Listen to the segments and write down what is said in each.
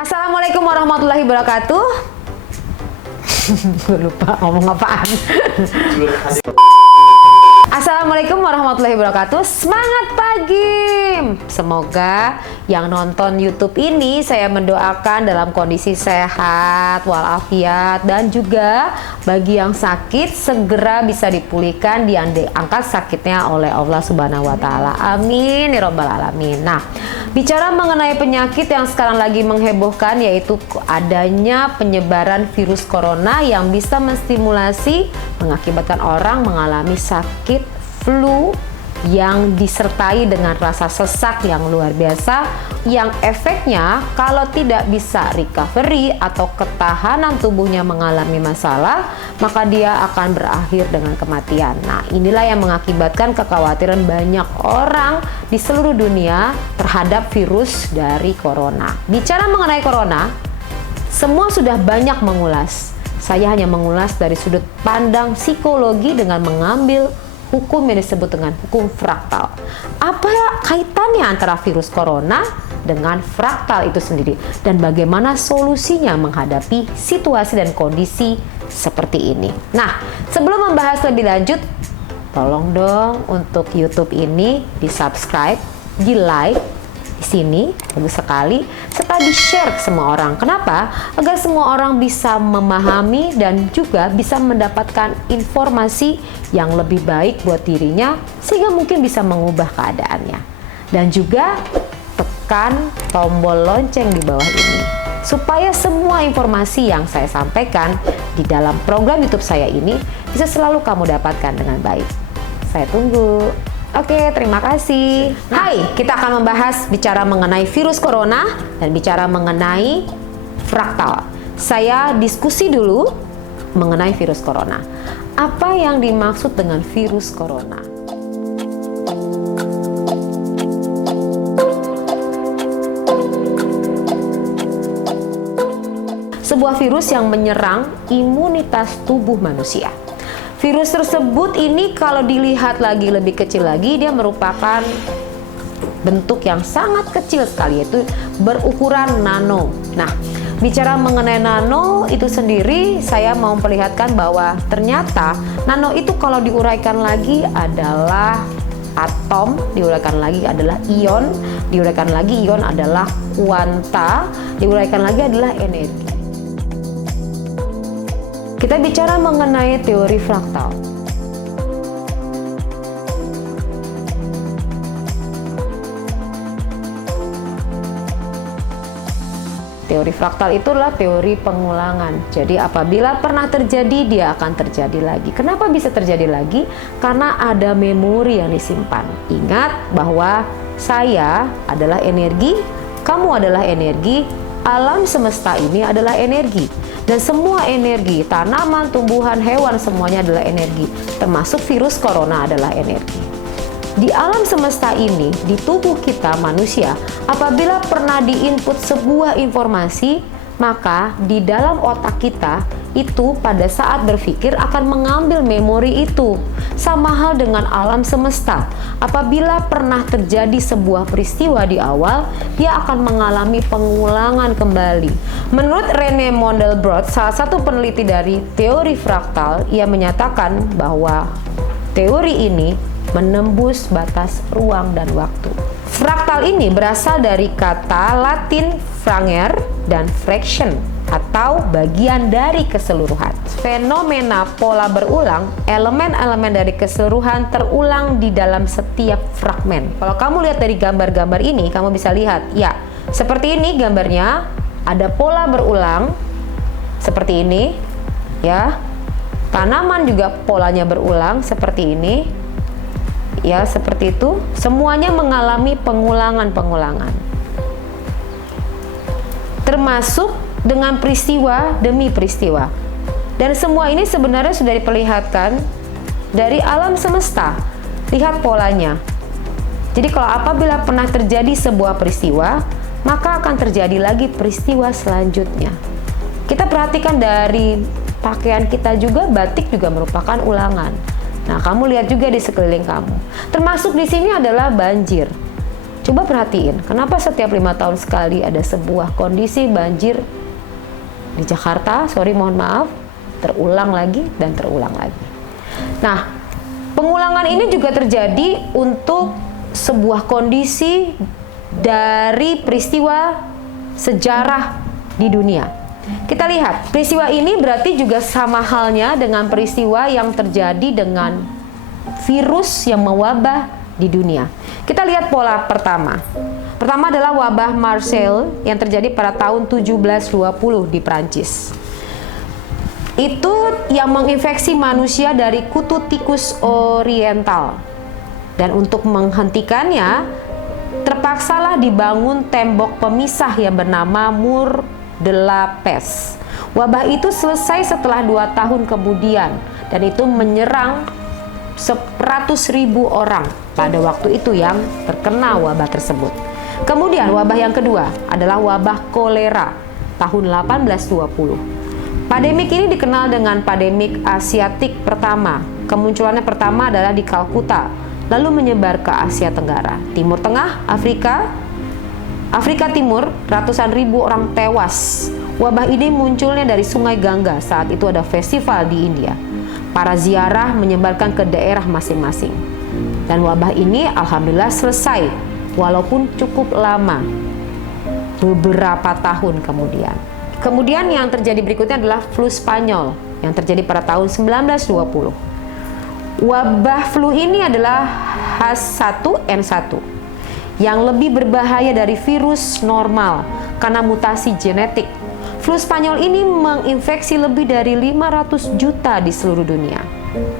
Assalamualaikum warahmatullahi wabarakatuh. Gue lupa ngomong apaan. Assalamualaikum warahmatullahi wabarakatuh. Semangat pagi. Semoga yang nonton YouTube ini saya mendoakan dalam kondisi sehat walafiat, dan juga bagi yang sakit segera bisa dipulihkan, diangkat sakitnya oleh Allah Subhanahu wa taala. Amin ya rabbal alamin. Nah, bicara mengenai penyakit yang sekarang lagi menghebohkan, yaitu adanya penyebaran virus corona yang bisa menstimulasi mengakibatkan orang mengalami sakit flu yang disertai dengan rasa sesak yang luar biasa, yang efeknya kalau tidak bisa recovery atau ketahanan tubuhnya mengalami masalah, maka dia akan berakhir dengan kematian. Nah, inilah yang mengakibatkan kekhawatiran banyak orang di seluruh dunia terhadap virus dari corona. Bicara mengenai corona, semua sudah banyak mengulas. Saya hanya mengulas dari sudut pandang psikologi dengan mengambil hukum yang disebut dengan hukum fraktal. Apa kaitannya antara virus corona dengan fraktal itu sendiri, dan bagaimana solusinya menghadapi situasi dan kondisi seperti ini? Nah, sebelum membahas lebih lanjut, tolong dong untuk YouTube ini di-subscribe, di-like di sini, bagus sekali, serta di-share ke semua orang. Kenapa? Agar semua orang bisa memahami dan juga bisa mendapatkan informasi yang lebih baik buat dirinya, sehingga mungkin bisa mengubah keadaannya. Dan juga tekan tombol lonceng di bawah ini, supaya semua informasi yang saya sampaikan di dalam program YouTube saya ini bisa selalu kamu dapatkan dengan baik. Saya tunggu. Oke, terima kasih. Hai, kita akan membahas bicara mengenai virus corona dan bicara mengenai fraktal. Saya diskusi dulu mengenai virus corona. Apa yang dimaksud dengan virus corona? Sebuah virus yang menyerang imunitas tubuh manusia. Virus tersebut ini kalau dilihat lagi lebih kecil lagi, dia merupakan bentuk yang sangat kecil sekali, yaitu berukuran nano. Nah, bicara mengenai nano itu sendiri, saya mau memperlihatkan bahwa ternyata nano itu kalau diuraikan lagi adalah atom, diuraikan lagi adalah ion, diuraikan lagi ion adalah kuanta, diuraikan lagi adalah energi. Kita bicara mengenai teori fraktal. Teori fraktal itulah teori pengulangan. Jadi apabila pernah terjadi, dia akan terjadi lagi. Kenapa bisa terjadi lagi? Karena ada memori yang disimpan. Ingat bahwa saya adalah energi, kamu adalah energi, alam semesta ini adalah energi. Dan semua energi, tanaman, tumbuhan, hewan, semuanya adalah energi. Termasuk virus corona adalah energi. Di alam semesta ini, di tubuh kita manusia, apabila pernah diinput sebuah informasi, maka di dalam otak kita itu pada saat berpikir akan mengambil memori itu. Sama hal dengan alam semesta. Apabila pernah terjadi sebuah peristiwa di awal, dia akan mengalami pengulangan kembali. Menurut Rene Mandelbrot, salah satu peneliti dari teori fraktal, ia menyatakan bahwa teori ini menembus batas ruang dan waktu. Fraktal ini berasal dari kata Latin franger dan fraction, atau bagian dari keseluruhan. Fenomena pola berulang, elemen-elemen dari keseluruhan terulang di dalam setiap fragmen. Kalau kamu lihat dari gambar-gambar ini, kamu bisa lihat, ya, seperti ini gambarnya, ada pola berulang, seperti ini, ya. Tanaman juga polanya berulang, seperti ini, ya, seperti itu. Semuanya mengalami pengulangan-pengulangan. Termasuk dengan peristiwa demi peristiwa. Dan semua ini sebenarnya sudah diperlihatkan dari alam semesta. Lihat polanya. Jadi kalau apabila pernah terjadi sebuah peristiwa, maka akan terjadi lagi peristiwa selanjutnya. Kita perhatikan dari pakaian kita juga, batik juga merupakan ulangan. Nah, kamu lihat juga di sekeliling kamu. Termasuk di sini adalah banjir. Coba perhatiin, kenapa setiap 5 tahun sekali ada sebuah kondisi banjir di Jakarta, mohon maaf, terulang lagi dan terulang lagi. Nah, pengulangan ini juga terjadi untuk sebuah kondisi dari peristiwa sejarah di dunia. Kita lihat, peristiwa ini berarti juga sama halnya dengan peristiwa yang terjadi dengan virus yang mewabah di dunia. Kita lihat pola pertama. Pertama adalah wabah Marseille yang terjadi pada tahun 1720 di Prancis. Itu yang menginfeksi manusia dari kutu tikus oriental. Dan untuk menghentikannya, terpaksalah dibangun tembok pemisah yang bernama Mur de la Peste. Wabah itu selesai setelah 2 tahun kemudian, dan itu menyerang 100.000 orang pada waktu itu yang terkena wabah tersebut. Kemudian wabah yang kedua adalah wabah kolera tahun 1820. Pandemik ini dikenal dengan pandemik Asiatik pertama. Kemunculannya pertama adalah di Kalkuta, lalu menyebar ke Asia Tenggara, Timur Tengah, Afrika Timur. Ratusan ribu orang tewas. Wabah ini munculnya dari Sungai Gangga saat itu ada festival di India. Para ziarah menyebarkan ke daerah masing-masing. Dan wabah ini alhamdulillah selesai, walaupun cukup lama, beberapa tahun kemudian. Kemudian yang terjadi berikutnya adalah flu Spanyol yang terjadi pada tahun 1920. Wabah flu ini adalah H1N1 yang lebih berbahaya dari virus normal karena mutasi genetik. Flu Spanyol ini menginfeksi lebih dari 500 juta di seluruh dunia.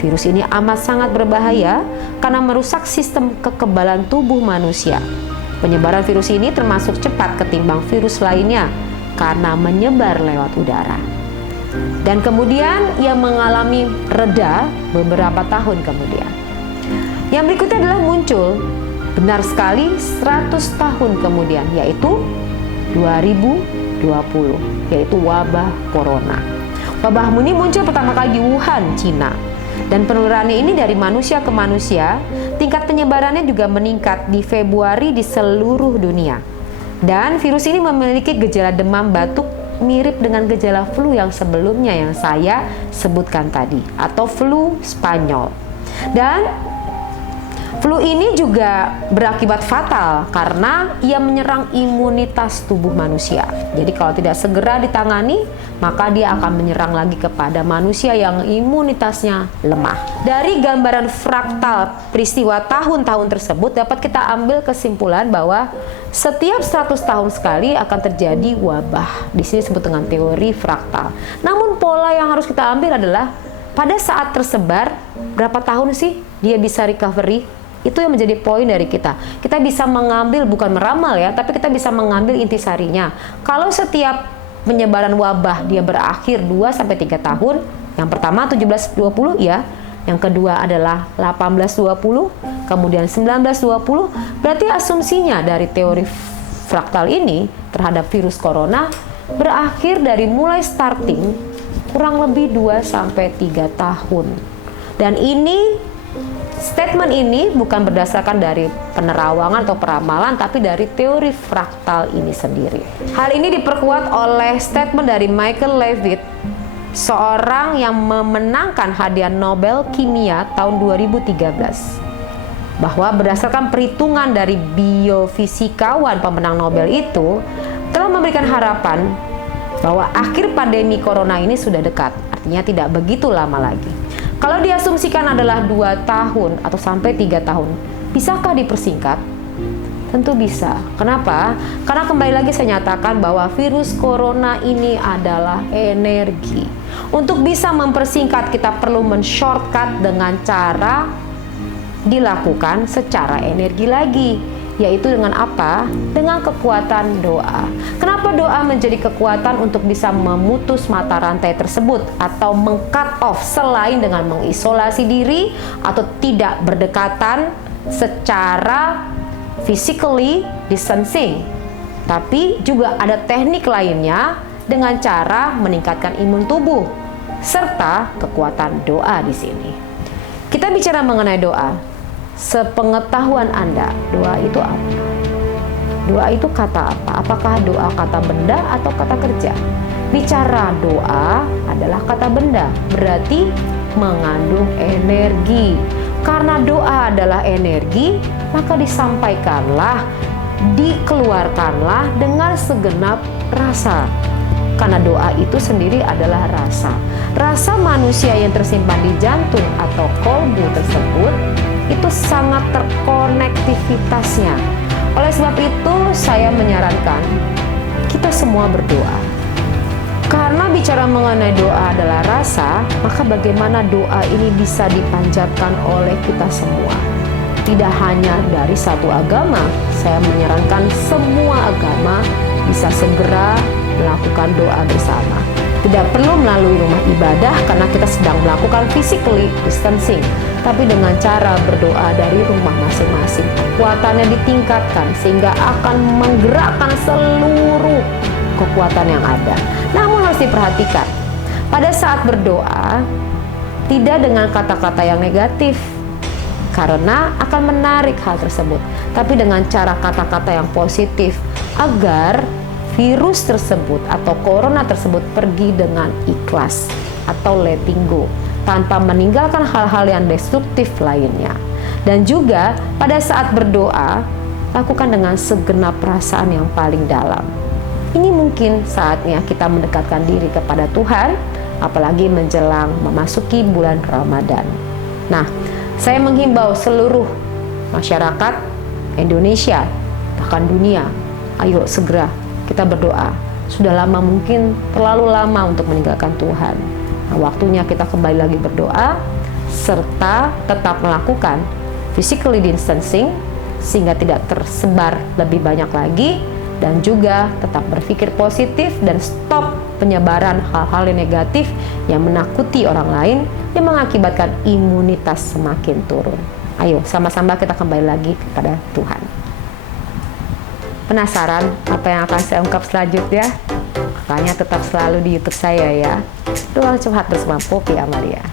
Virus ini amat sangat berbahaya karena merusak sistem kekebalan tubuh manusia. Penyebaran virus ini termasuk cepat ketimbang virus lainnya karena menyebar lewat udara. Dan kemudian ia mengalami reda beberapa tahun kemudian. Yang berikutnya adalah muncul benar sekali 100 tahun kemudian, yaitu 2020, yaitu wabah corona. Wabah ini muncul pertama kali di Wuhan, Cina. Dan penularannya ini dari manusia ke manusia. Tingkat penyebarannya juga meningkat di Februari di seluruh dunia. Dan virus ini memiliki gejala demam batuk mirip dengan gejala flu yang sebelumnya yang saya sebutkan tadi, atau flu Spanyol. Dan flu ini juga berakibat fatal karena ia menyerang imunitas tubuh manusia. Jadi kalau tidak segera ditangani, maka dia akan menyerang lagi kepada manusia yang imunitasnya lemah. Dari gambaran fraktal peristiwa tahun-tahun tersebut dapat kita ambil kesimpulan bahwa setiap 100 tahun sekali akan terjadi wabah. Di sini disebut dengan teori fraktal. Namun pola yang harus kita ambil adalah pada saat tersebar, berapa tahun sih dia bisa recovery? Itu yang menjadi poin dari kita. Kita bisa mengambil, bukan meramal ya, tapi kita bisa mengambil intisarinya. Kalau setiap penyebaran wabah dia berakhir 2-3 tahun, yang pertama 1720 ya, yang kedua adalah 1820, kemudian 1920, berarti asumsinya dari teori fraktal ini terhadap virus corona berakhir dari mulai starting kurang lebih 2-3 tahun. Dan ini statement ini bukan berdasarkan dari penerawangan atau peramalan, tapi dari teori fraktal ini sendiri. Hal ini diperkuat oleh statement dari Michael Levitt, seorang yang memenangkan hadiah Nobel Kimia tahun 2013, bahwa berdasarkan perhitungan dari biofisikawan pemenang Nobel itu telah memberikan harapan bahwa akhir pandemi corona ini sudah dekat, artinya tidak begitu lama lagi. Kalau diasumsikan adalah 2 tahun atau sampai 3 tahun, bisakah dipersingkat? Tentu bisa. Kenapa? Karena kembali lagi saya nyatakan bahwa virus corona ini adalah energi. Untuk bisa mempersingkat, kita perlu men-shortcut dengan cara dilakukan secara energi lagi. Yaitu dengan apa? Dengan kekuatan doa. Kenapa doa menjadi kekuatan untuk bisa memutus mata rantai tersebut atau meng-cut off, selain dengan mengisolasi diri atau tidak berdekatan secara physically distancing, tapi juga ada teknik lainnya dengan cara meningkatkan imun tubuh serta kekuatan doa di sini. Kita bicara mengenai doa. Sepengetahuan Anda, doa itu apa? Doa itu kata apa? Apakah doa kata benda atau kata kerja? Bicara doa adalah kata benda, berarti mengandung energi. Karena doa adalah energi, maka disampaikanlah, dikeluarkanlah dengan segenap rasa. Karena doa itu sendiri adalah rasa. Rasa manusia yang tersimpan di jantung atau kolbu tersebut itu sangat terkonektivitasnya. Oleh sebab itu saya menyarankan kita semua berdoa. Karena bicara mengenai doa adalah rasa, maka bagaimana doa ini bisa dipanjatkan oleh kita semua. Tidak hanya dari satu agama, saya menyarankan semua agama bisa segera melakukan doa bersama. Tidak perlu melalui rumah ibadah karena kita sedang melakukan physically distancing, tapi dengan cara berdoa dari rumah masing-masing. Kekuatannya ditingkatkan sehingga akan menggerakkan seluruh kekuatan yang ada. Namun harus diperhatikan, pada saat berdoa tidak dengan kata-kata yang negatif karena akan menarik hal tersebut, tapi dengan cara kata-kata yang positif agar virus tersebut atau corona tersebut pergi dengan ikhlas atau letting go tanpa meninggalkan hal-hal yang destruktif lainnya. Dan juga pada saat berdoa lakukan dengan segenap perasaan yang paling dalam. Ini mungkin saatnya kita mendekatkan diri kepada Tuhan, apalagi menjelang memasuki bulan Ramadan. Nah, saya menghimbau seluruh masyarakat Indonesia, bahkan dunia, ayo segera kita berdoa. Sudah lama, mungkin terlalu lama untuk meninggalkan Tuhan. Nah, waktunya kita kembali lagi berdoa, serta tetap melakukan physically distancing, sehingga tidak tersebar lebih banyak lagi, dan juga tetap berpikir positif dan stop penyebaran hal-hal yang negatif yang menakuti orang lain yang mengakibatkan imunitas semakin turun. Ayo sama-sama kita kembali lagi kepada Tuhan. Penasaran apa yang akan saya ungkap selanjutnya? Makanya tetap selalu di YouTube saya ya. Ruang Curhat bersama Poppy Amalia.